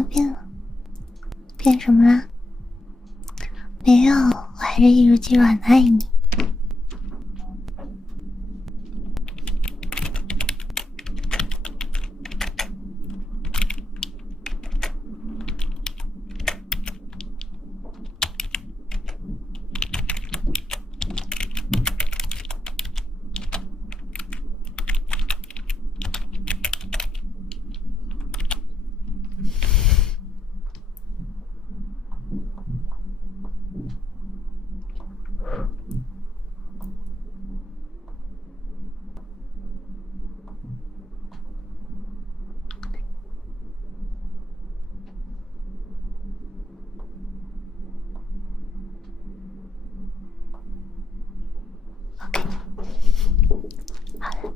了，变什么了？没有，我还是一如既往的爱你。OK， 好了。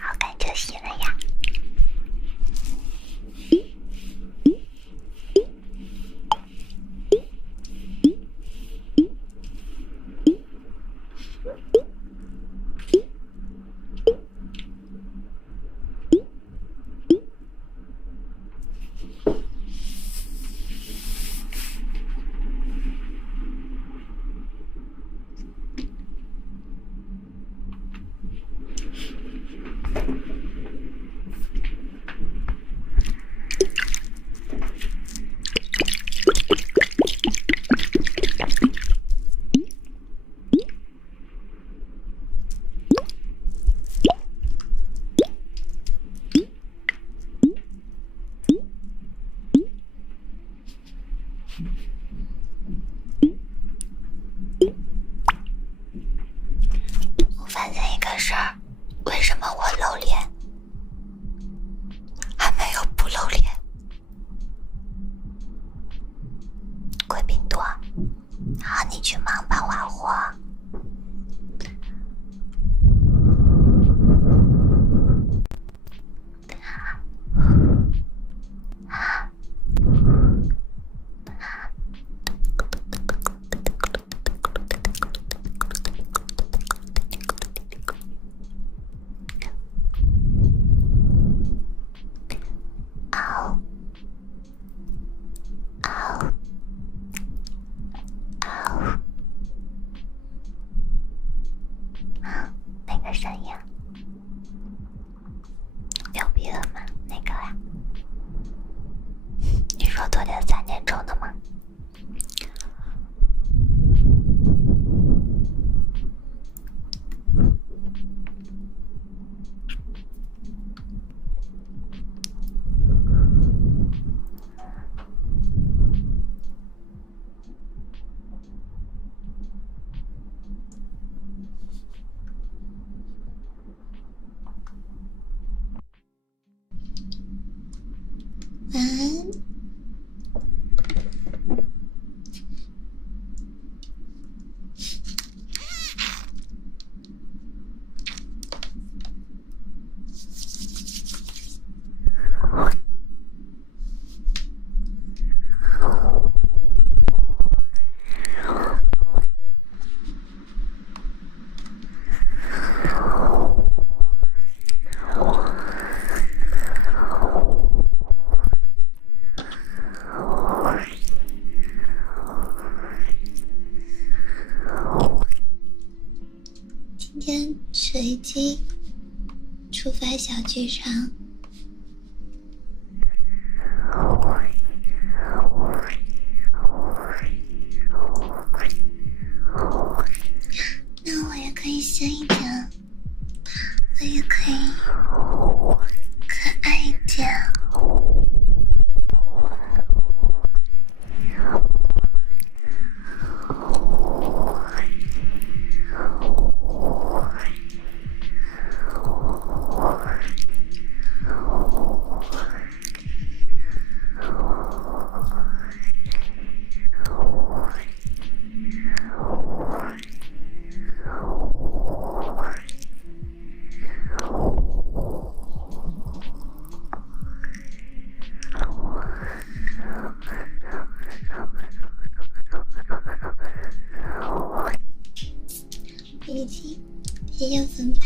好感就行了呀。我发现一个事儿，为什么我露脸还没有不露脸？贵宾多，好，你去忙吧，花火。那个声音牛逼了吗？那个呀？你说昨天3点钟的吗？天随机触发小剧场。那我也可以闲一点，我也可以可爱一点。已经也有分牌。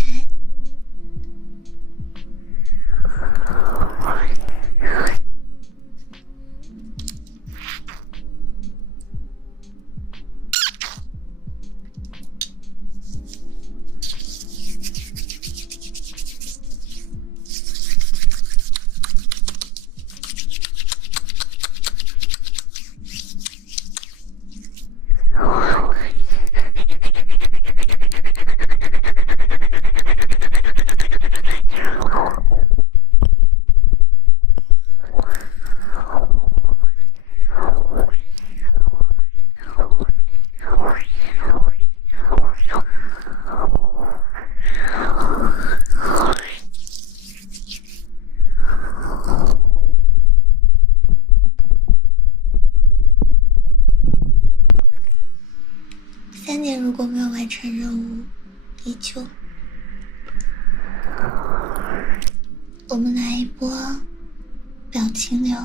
3点如果没有完成任务，依旧。我们来一波表情流。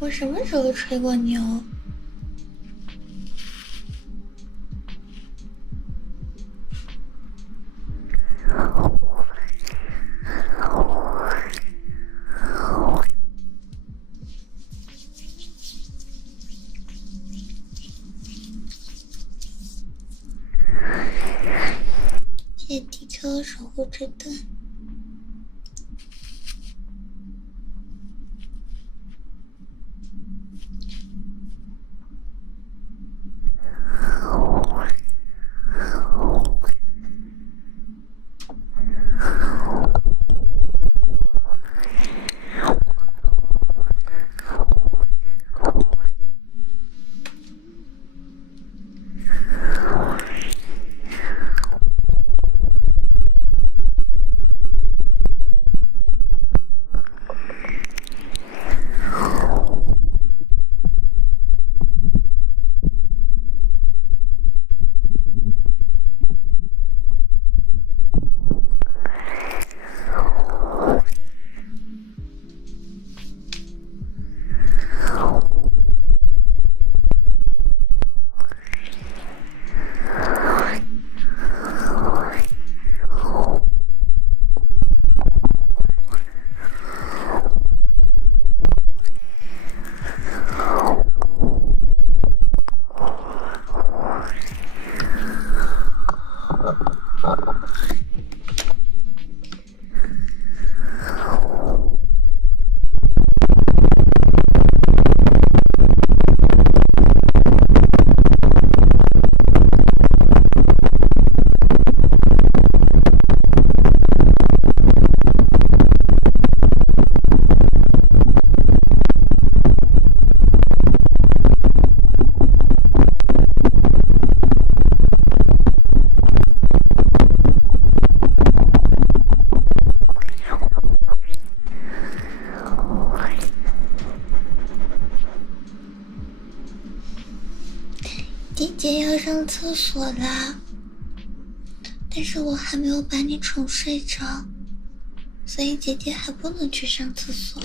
我什么时候吹过牛？谢谢地球的守护之盾。姐要上厕所啦，但是我还没有把你宠睡着，所以姐姐还不能去上厕所。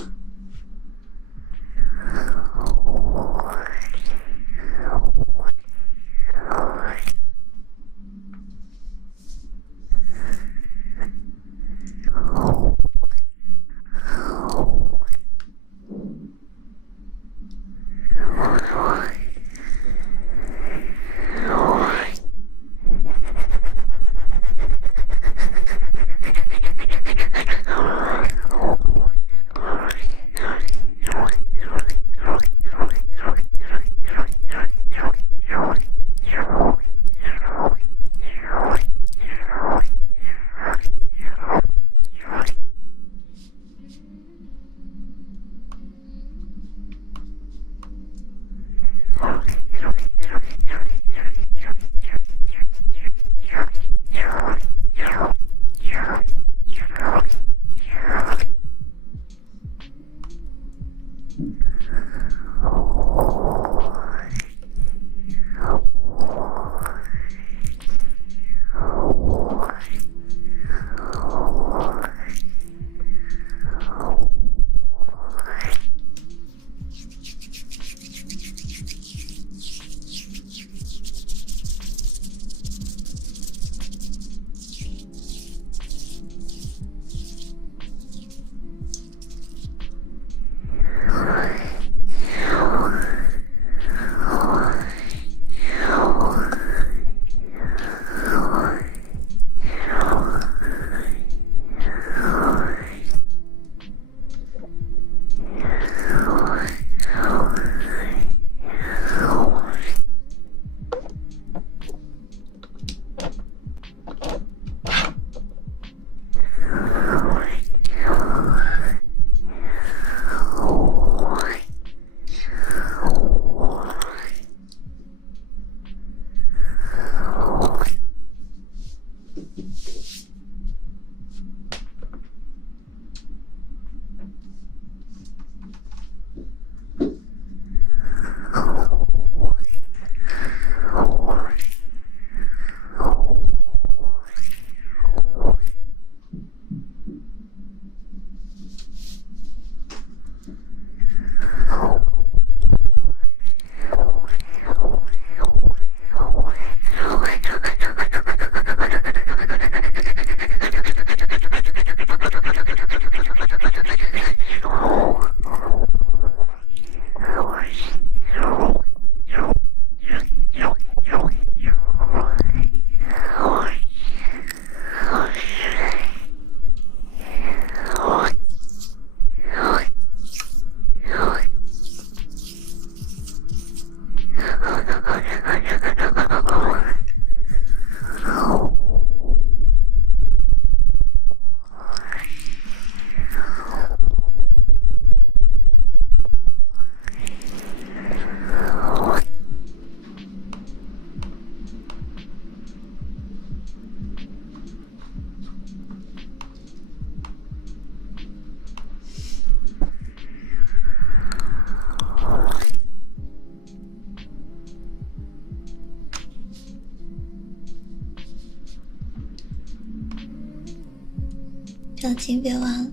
表情别忘了，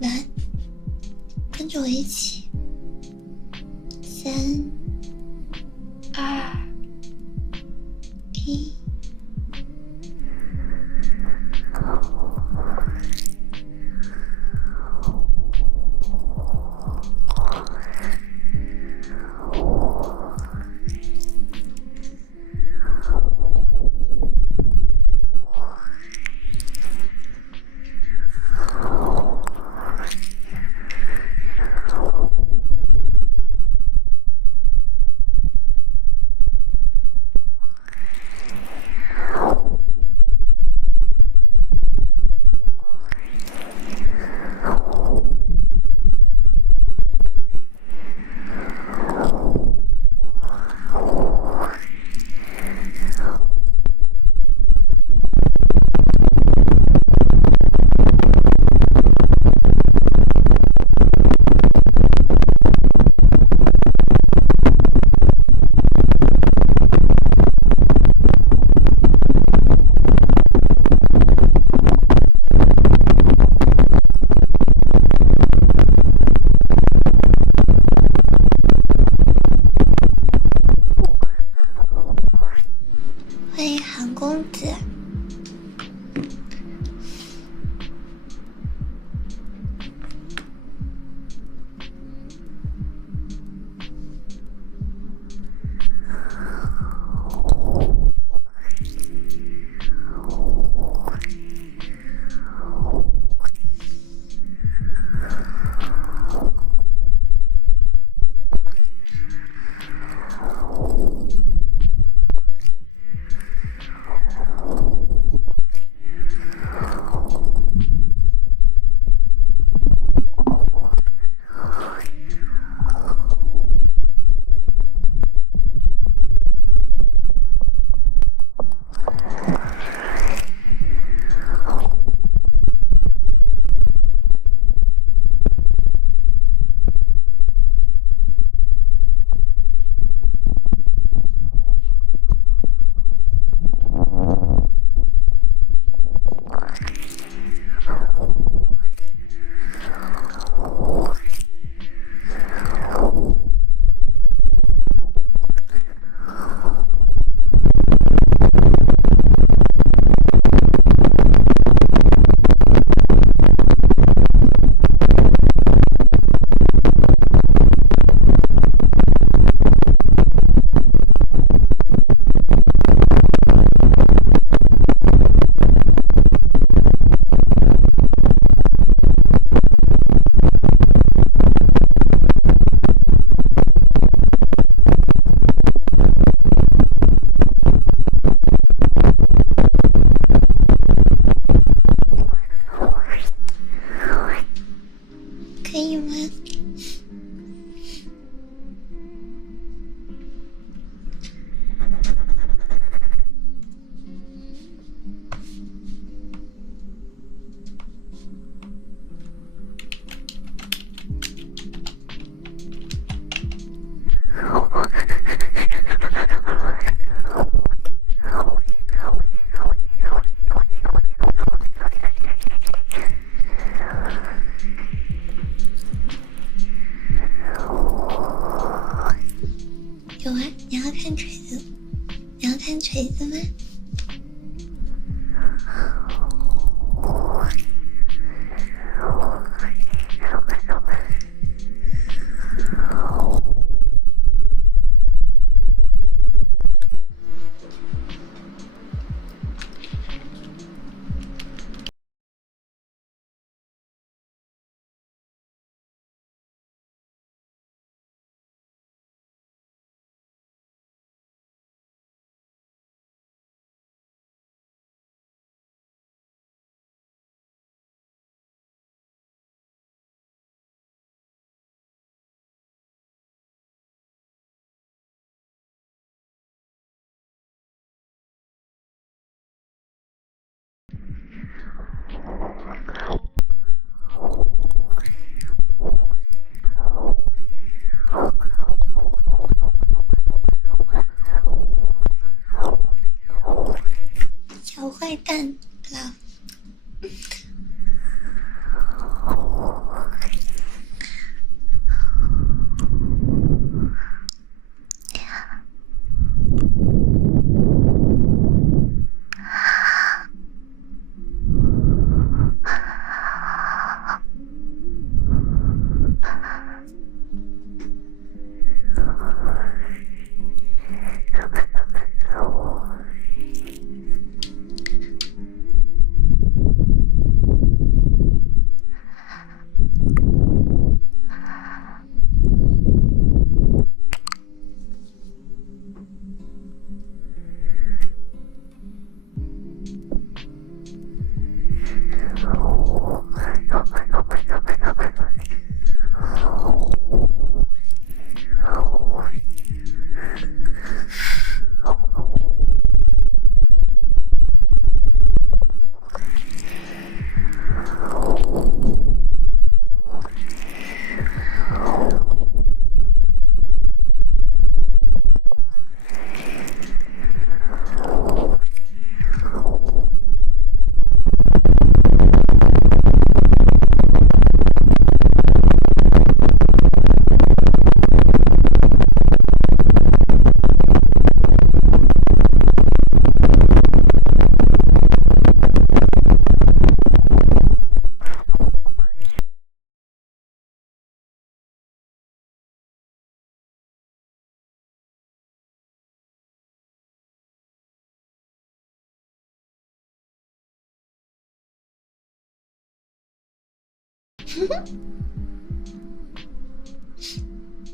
来，跟着我一起，3、2、1。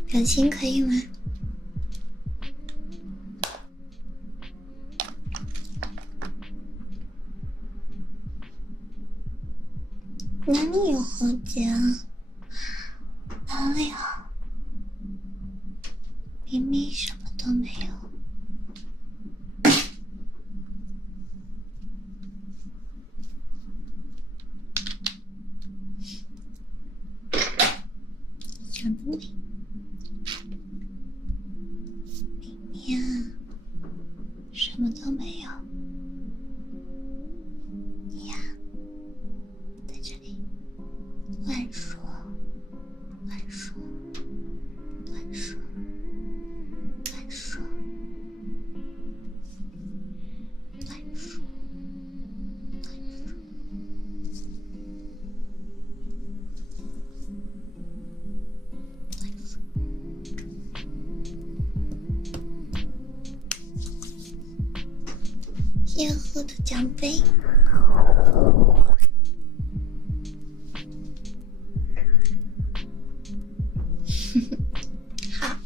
表情可以吗？哪里有喉结啊？哪里啊？明明什么都没有。什么你？明明什么都没有。你呀，在这里乱说，乱说，乱说，乱说，乱说，乱说。夜后的奖杯。好。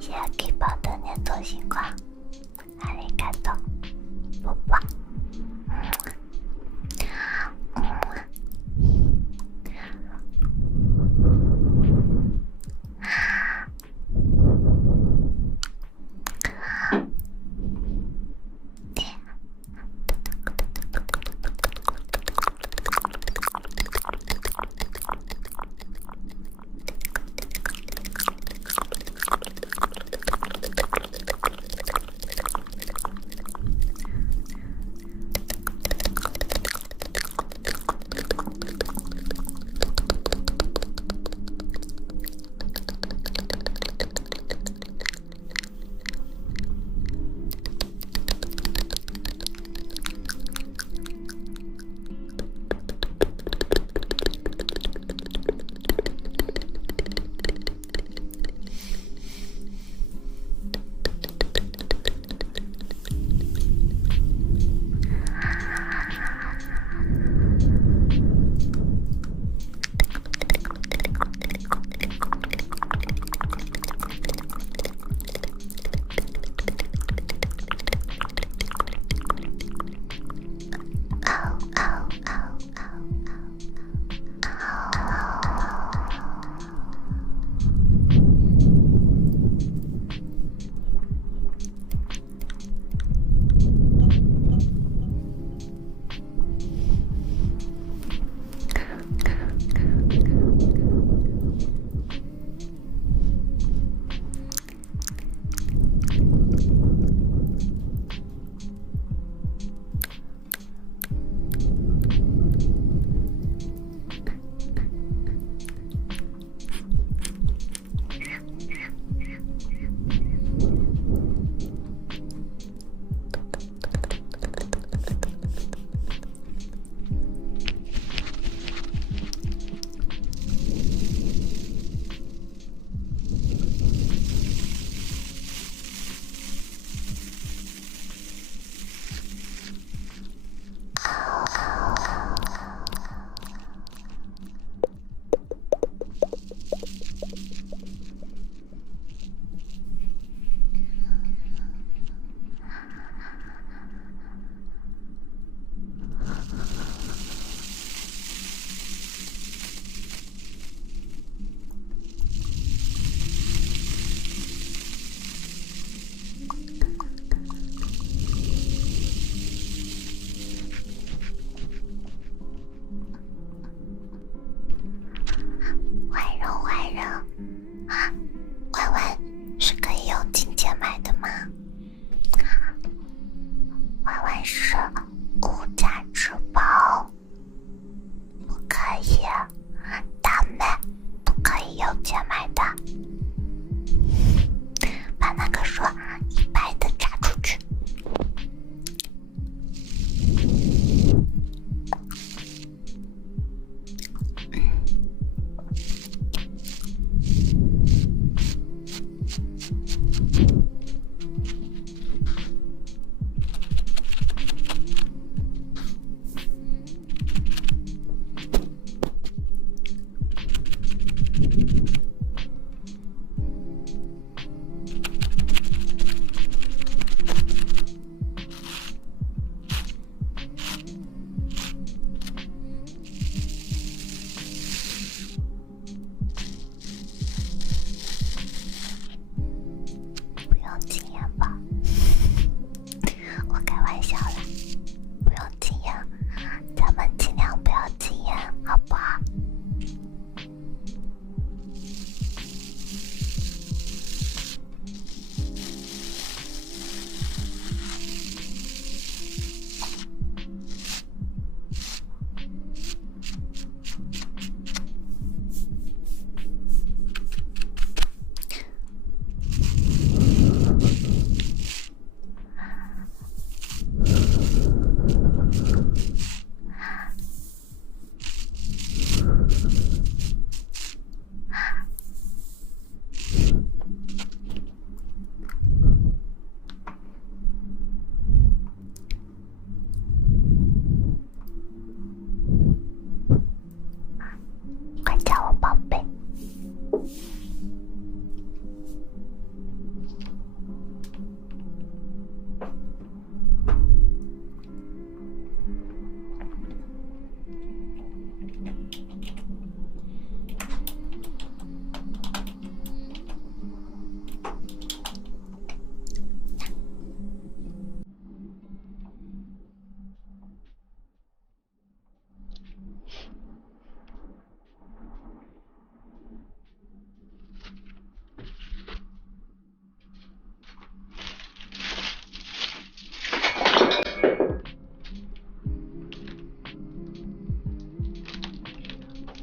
谢谢 K 宝的年度星光，阿里嘎多，啵啵。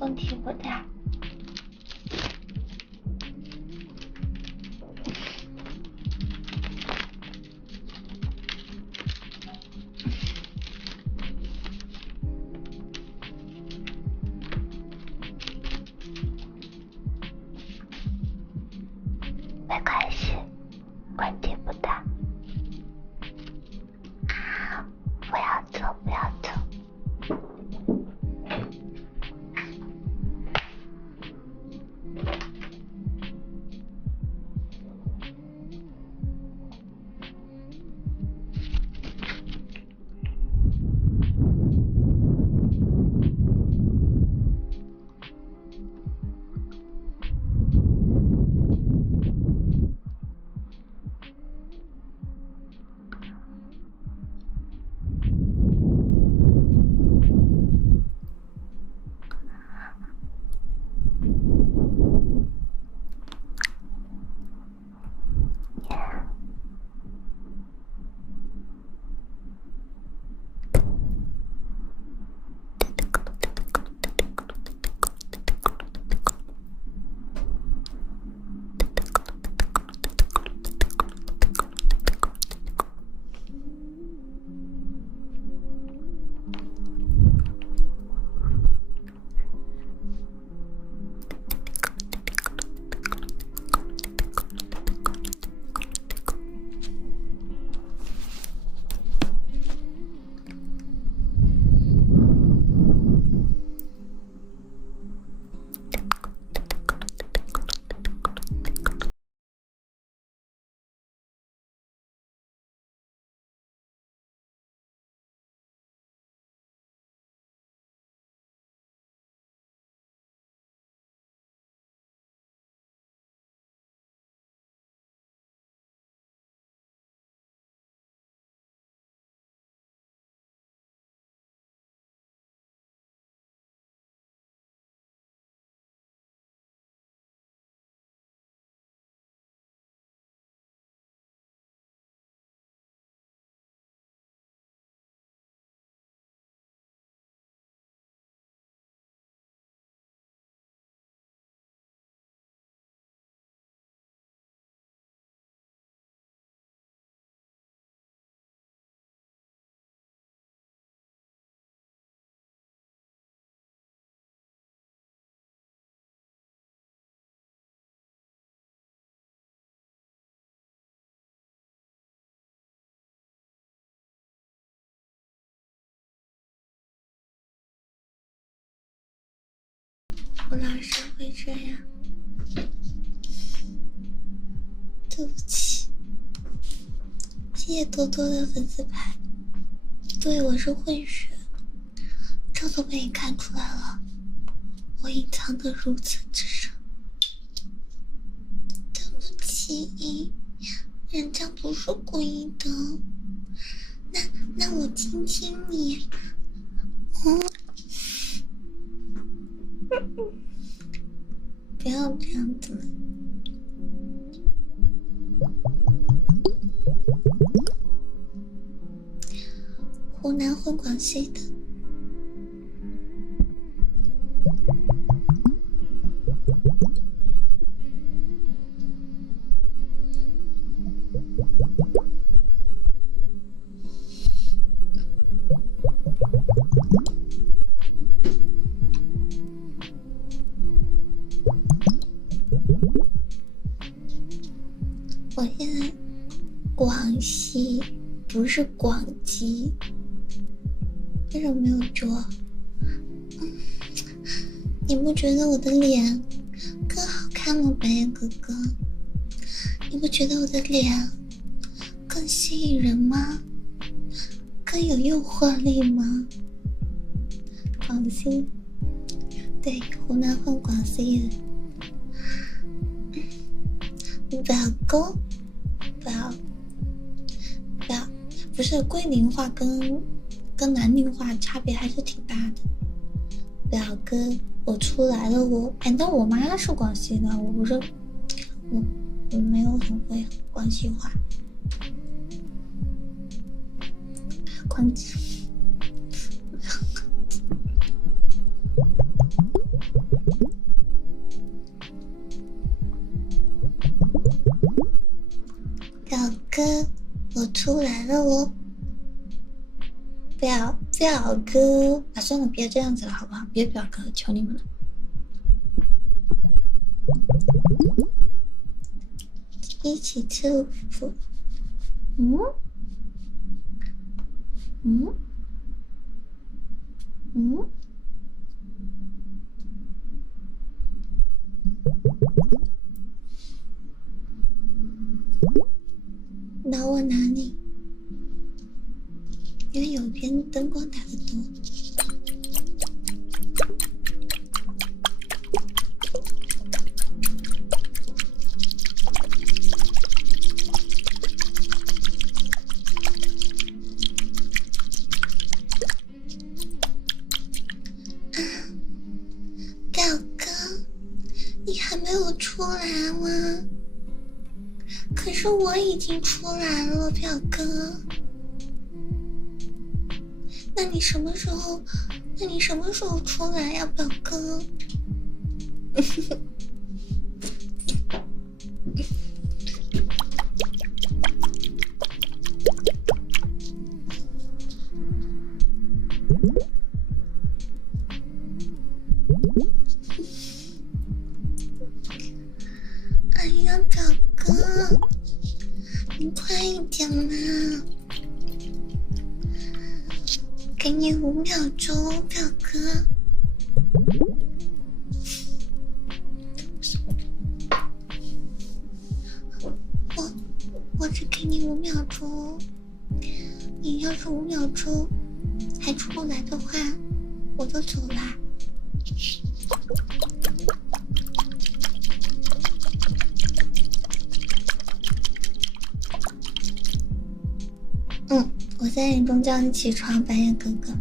问题不大。没关系，问题不大。不要走，不要走。我老是会这样，对不起。谢谢多多的粉丝牌。对，我是混血，这都被你看出来了，我隐藏的如此之深。对不起，人家不是故意的。那我亲亲你。不要这样子。湖南混广西的。我现在广西不是广西，为什么没有捉？你不觉得我的脸更好看吗，白眼哥哥？你不觉得我的脸更吸引人吗？更有诱惑力吗？广西，对，湖南混广西的。不要勾，不要，不是桂林话跟南宁话差别还是挺大的。表哥，我出来了，但我妈是广西的，我不是，我没有很会广西话。广西。来了哦。表哥啊，算了，别这样子了，好不好？别表哥，求你们了。一起祝福。嗯嗯嗯，拿我哪里？因为有一边灯光打得多。表哥，你还没有出来吗？可是我已经出来了，表哥。那你什么时候？出来呀，表哥？哎呀，表哥，你快一点嘛！给你5秒钟，表哥。我只给你5秒钟，你要是5秒钟还出不来的话，我就走啦。我3点钟叫你起床，白眼哥哥。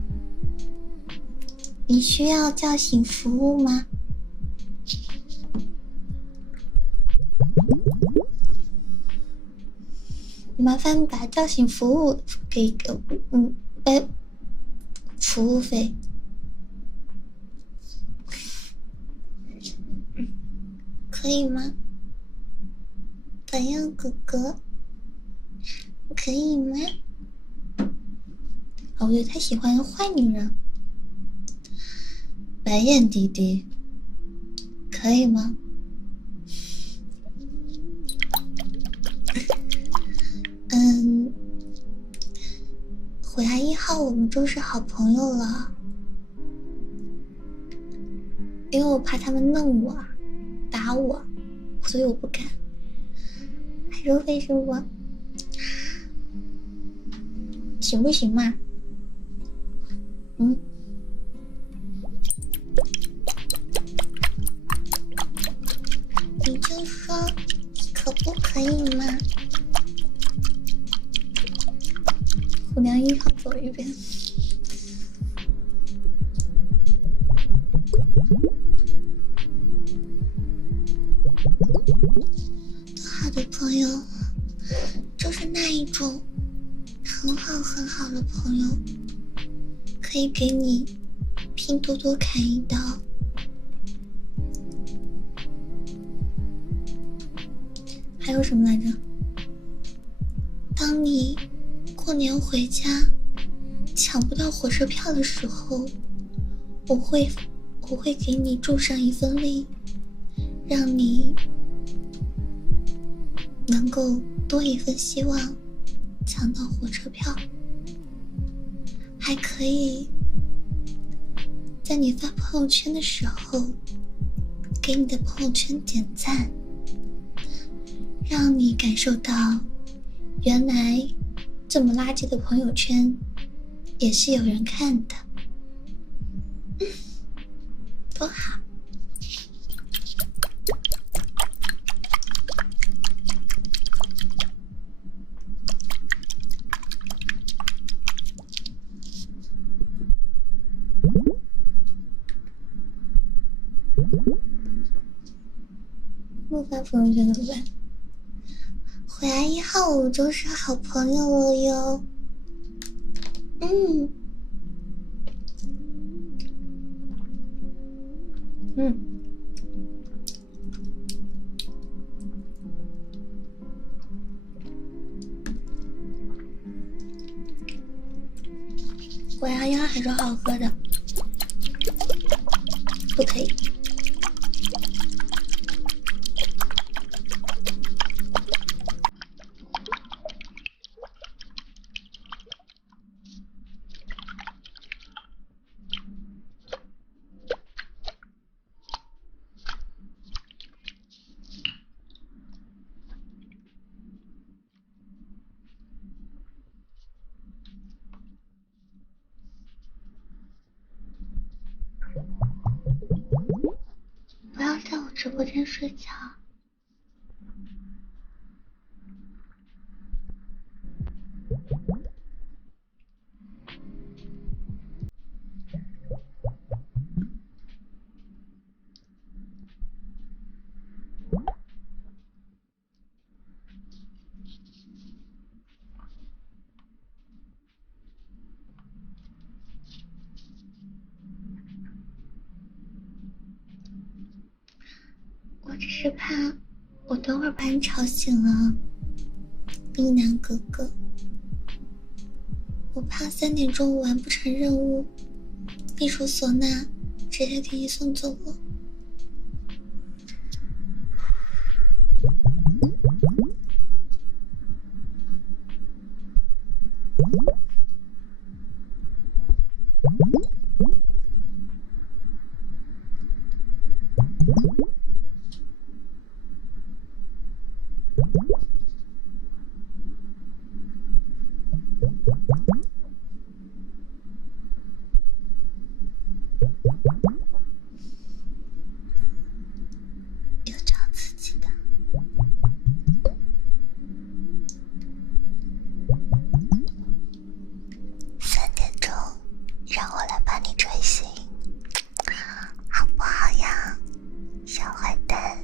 你需要叫醒服务吗？麻烦把叫醒服务给服务费。可以吗？白眼哥哥，可以吗？哦，我觉得他喜欢坏女人。白眼弟弟，可以吗？虎牙1号，我们就是好朋友了。因为我怕他们弄我、打我，所以我不敢。还说为什么？行不行嘛？你就说可不可以嘛？虎娘1号走一遍。好的朋友，就是那一种很好的朋友，可以给你拼多多砍一刀。还有什么来着？当你过年回家抢不到火车票的时候，我会给你注上一份力，让你能够多一份希望抢到火车票。还可以在你发朋友圈的时候给你的朋友圈点赞，让你感受到原来这么垃圾的朋友圈也是有人看的。多好。不发朋友圈怎么办？虎牙1号，我们就是好朋友了哟。果然鸭还是好喝的，不可以。不要在我直播间睡觉。我只是怕我等会儿把你吵醒了，冰男哥哥。我怕3点钟我完不成任务，避暑唢呐直接给你送走了。有这样刺激的。3点钟，让我来把你吹醒，好不好呀，小坏蛋？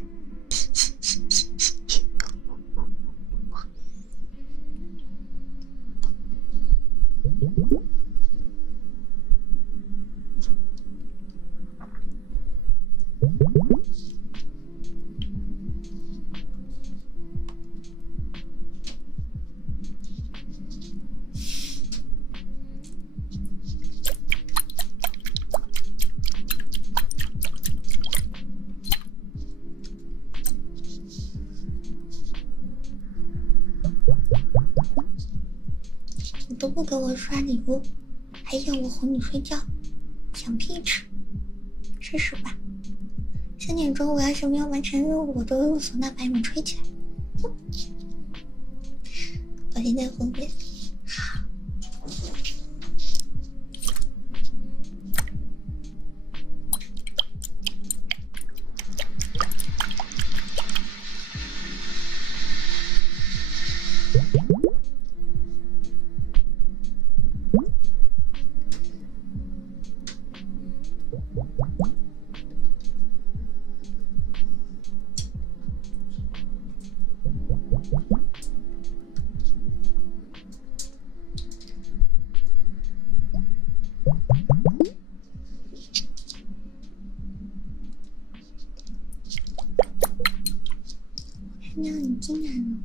你都不给我刷礼物，还要我哄你睡觉，想屁吃！试试吧。3点钟我要是没有完成任务，我都用唢呐把你们吹起来。我现在后悔。看到你进来了，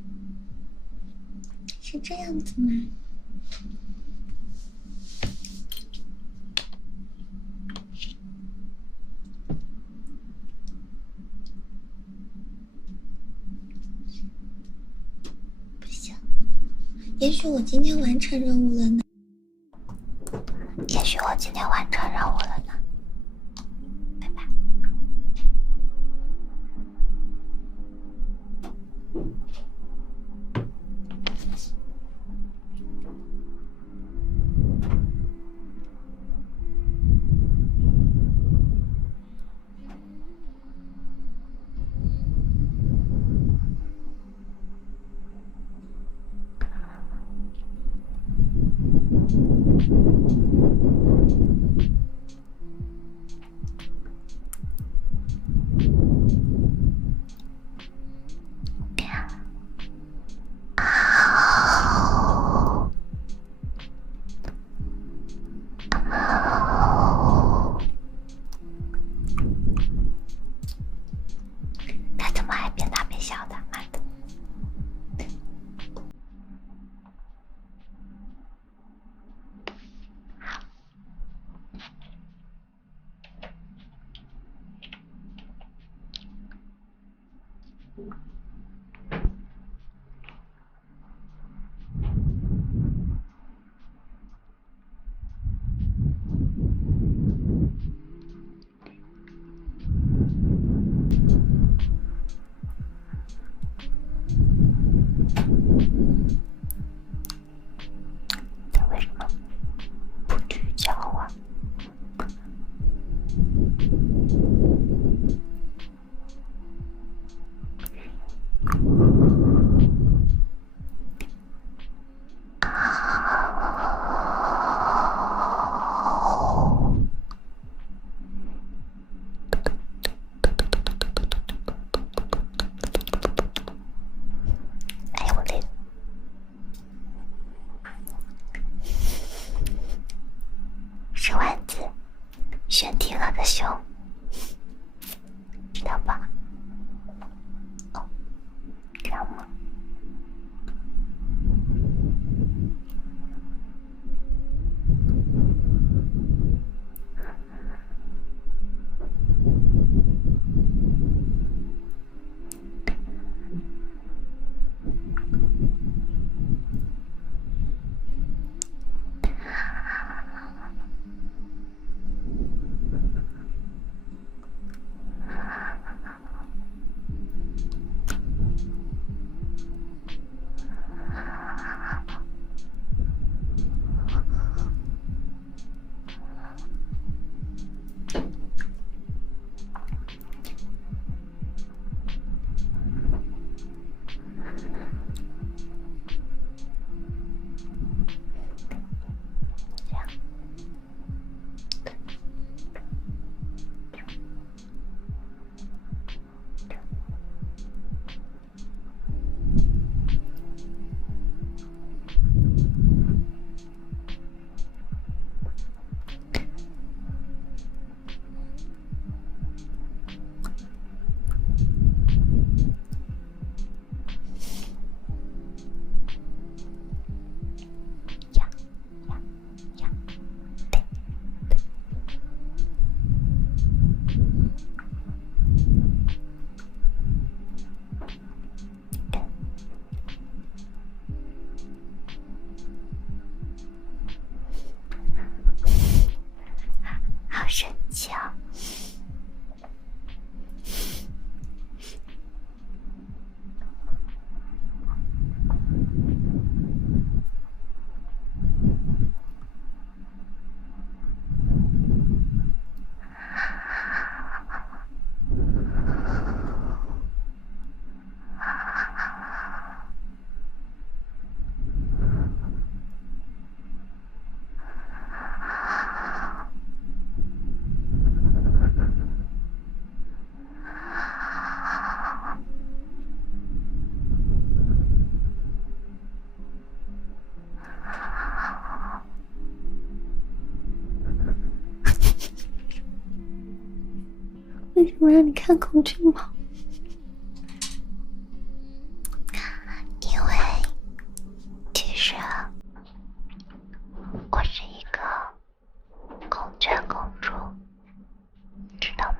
是这样子吗？不行，也许我今天完成任务了呢。也许我今天完成任务了呢。拜拜。他为什么不聚焦啊？哎，我累了。是丸子选题了的熊，知道吧？哦，这样吗？这样。呀呀呀！对。好神奇啊！为什么让你看孔雀毛？因为其实我是一个孔雀公主，知道吗？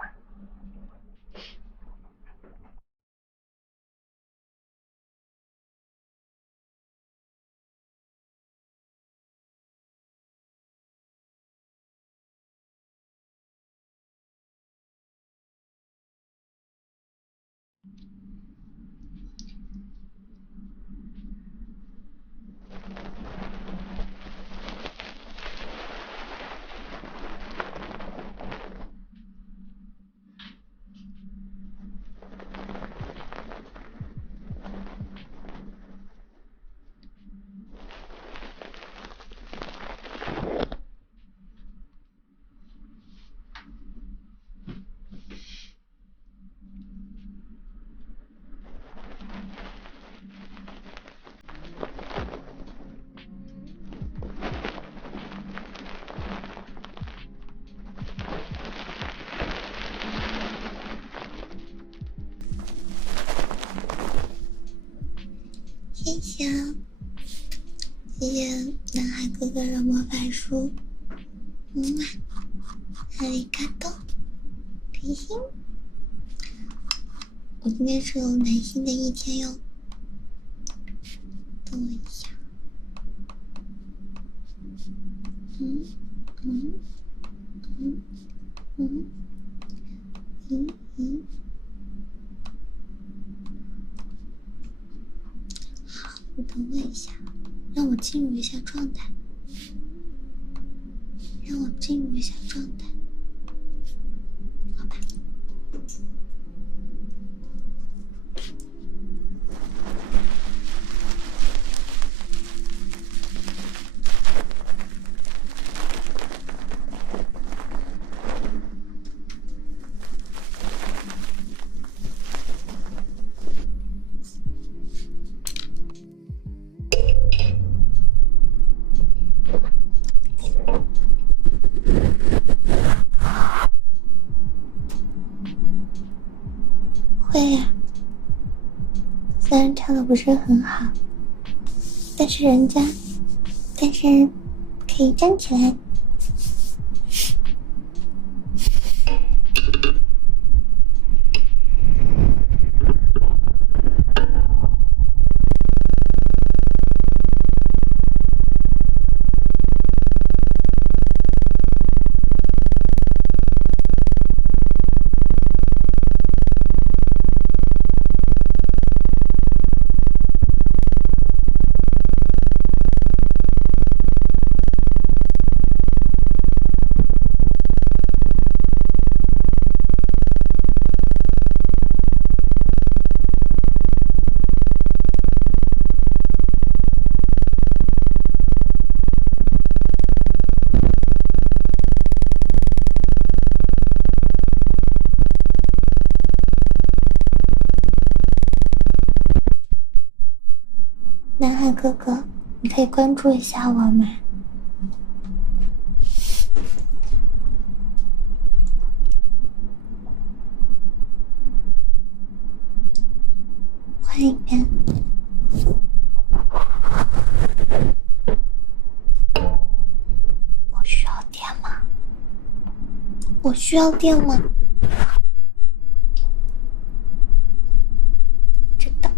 谢谢啊，谢谢男孩哥哥的魔法书，阿里嘎多，开心。我今天是有暖心的一天哟。等我一下。好，你等我一下，让我进入一下状态，好吧。会呀，虽然跳的不是很好，但是可以站起来。南海哥哥，你可以关注一下我吗？换一遍。我需要电吗？我需要电吗？知道。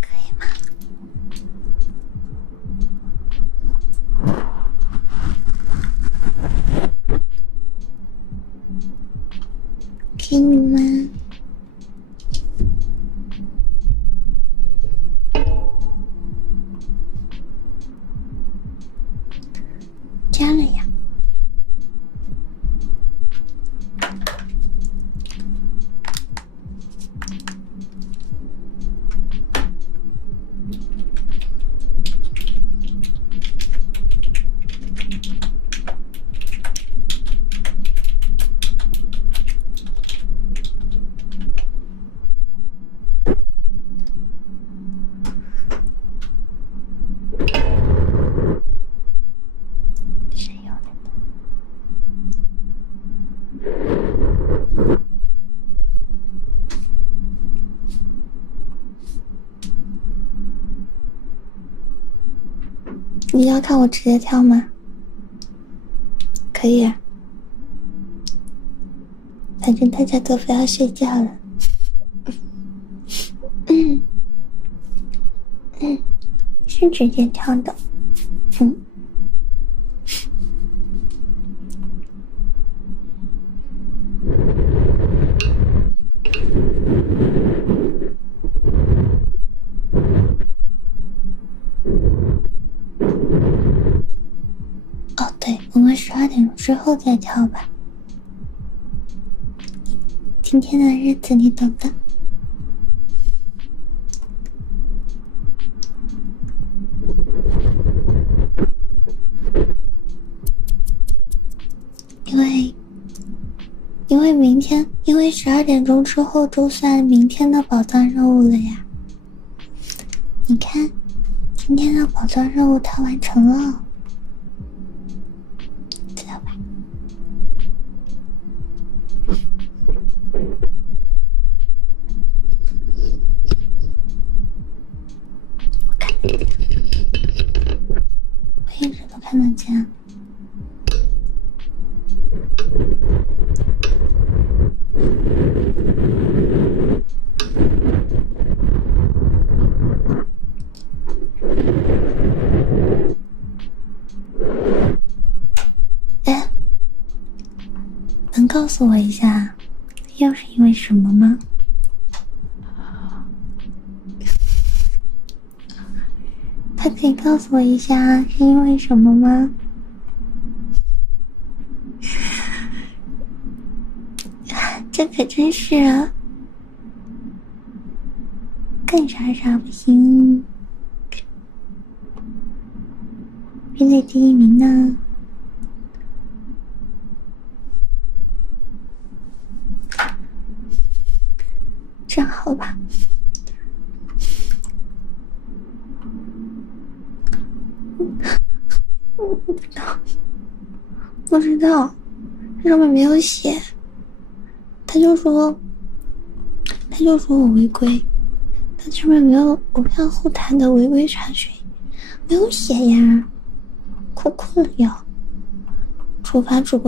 可以吗？可以吗？加了呀。谁有的？你要看我直接跳吗？可以啊，反正大家都非要睡觉了。是直接跳的。之后再跳吧。今天的日子你懂的。因为12点钟之后就算明天的宝藏任务了呀。你看，今天的宝藏任务它完成了，知道吧？我看得见，我一直都看得见。哎，能告诉我一下，又是因为什么吗？他可以告诉我一下是因为什么吗？这可真是啊，干啥啥不行，必得第一名呢。这样好吧。不知道，这上面没有写。他就说我违规，他上面没有，我看后台的违规查询没有写呀，哭哭了要处罚主播。